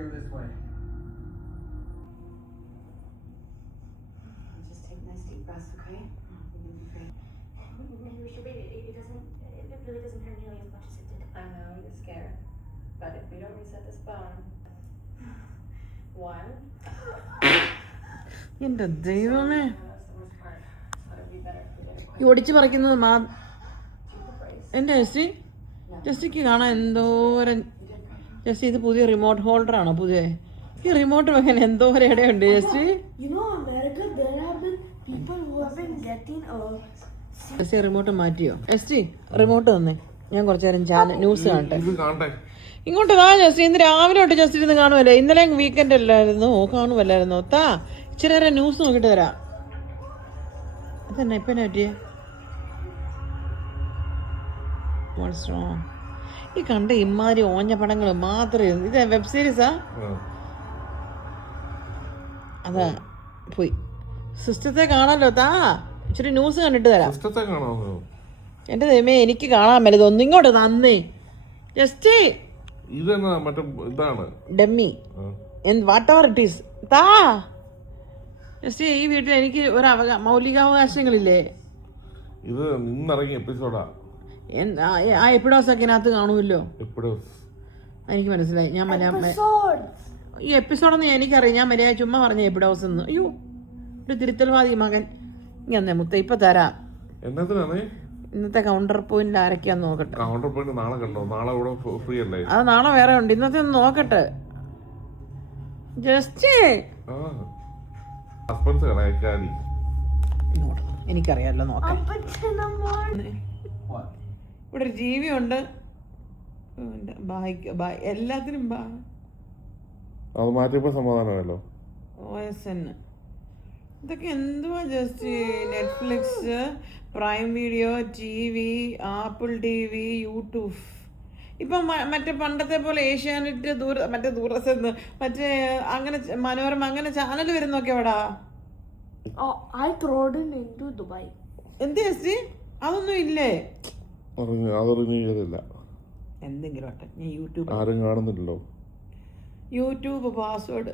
go this way. Just take nice deep breaths, okay? You're gonna be great. Mr. Baby, it really doesn't hurt nearly as much as it did. I know you're scared, but if we don't reset this bone, one. എന്റെ ദൈവമേ, That's the worst part. So it'd be better if we did it ഈ quick. ഒടിച്ചു പറിക്കുന്നത് Keep the brace. എന്റെ ജസ്റ്റിക്ക് കാണാൻ എന്തോരം. Just ഇത് പുതിയ remote holder ആണോ? പുതിയ ഈ റിമോട്ട് വെക്കാൻ എന്തോരം ഇടയുണ്ട് just. You know, America, there have been people who have been getting just remote മാറ്റിയോ? റിമോട്ട് തന്നെ. ഞാൻ കുറച്ചു നേരം ചാനൽ ന്യൂസ് കാണട്ടെ. ഇങ്ങോട്ട് താ ജസ്റ്റ്. ഇന്ന് രാവിലെ തൊട്ട് ജസ്റ്റ് ഇരുന്ന് കാണുമല്ലേ? ഇന്നലെ വീക്കെൻഡ് അല്ലായിരുന്നു, കാണുമല്ലായിരുന്നോ? താ ഇച്ചിരി നേരം ന്യൂസ് നോക്കിട്ട് തരാം. അതന്നെ ഇപ്പം പറ്റിയേ. ഈ കണ്ട ഇമാതിരി ഓഞ്ഞ പടങ്ങൾ മാത്രമേ. ഇത് വെബ് സീരീസാ? അതാ പോയി. സിസ്റ്റത്തെ കാണാലോ. താ ഇച്ചിരി ന്യൂസ് കണ്ടിട്ട് തരാം. എന്റെ ദൈവമേ, എനിക്ക് കാണാൻ പറ്റില്ല. ഒന്നും ഇങ്ങോട്ട് തന്നേ just. Dummy what ever it is. താ ജസ്റ്റ്. ഈ വീട്ടിൽ എനിക്ക് ഒരു മൗലികാവകാശങ്ങളില്ലേ? ഇത് ഇന്നിറങ്ങിയ എപ്പിസോഡാ. ആ എപ്പിഡോസൊക്കെ ഇതിനകത്ത് കാണുമല്ലോ. എനിക്ക് മനസ്സിലായി. ഞാൻ ഈ എപ്പിസോഡൊന്നും എനിക്കറിയാം. ഞാൻ മര്യാദ ചുമ്മാ പറഞ്ഞ എപ്പിഡോസ് എന്ന്. അയ്യോ, ഒരു തിരുത്തൽവാദി മകൻ. ഇങ്ങനെ മുത്ത ഇപ്പൊ തരാം. ഇന്നത്തെ കൗണ്ടർ പോയിന്റ് ആരൊക്കെയാന്ന് നോക്കട്ടെ. കൗണ്ടർ പോയിന്റ് നാളെ കണ്ടോ? നാളെ ഇവിടെ ഫ്രീ അല്ലേ? അത് നാളെ വേറെ ഉണ്ട്. ഇന്നത്തെ ഒന്ന് നോക്കട്ടെ ജസ്റ്റ്. എനിക്കറിയാലോ, നോക്കാം. ഇവിടെ ഒരു ജീവി ഉണ്ട്. എല്ലാത്തിനും അത് മാറ്റിയപ്പോ സമാധാനമല്ലോ. OSN ഇതൊക്കെ എന്തുവാ just? Netflix, prime video, TV, apple TV, YouTube. ഇപ്പം മറ്റേ പണ്ടത്തെ പോലെ ഏഷ്യാനെറ്റ്, മറ്റേ ദൂരദർശൻ, മറ്റേ അങ്ങനെ മനോരമ, അങ്ങനെ ചാനൽ വരുന്നൊക്കെ എവിടാ? I throwed it into Dubai. എന്ത് ജസ്റ്റ്? അതൊന്നും ഇല്ലേ? എന്തെങ്കിലും എന്തെങ്കിലും യൂട്യൂബ് ആരും കാണുന്നില്ലല്ലോ. YouTube password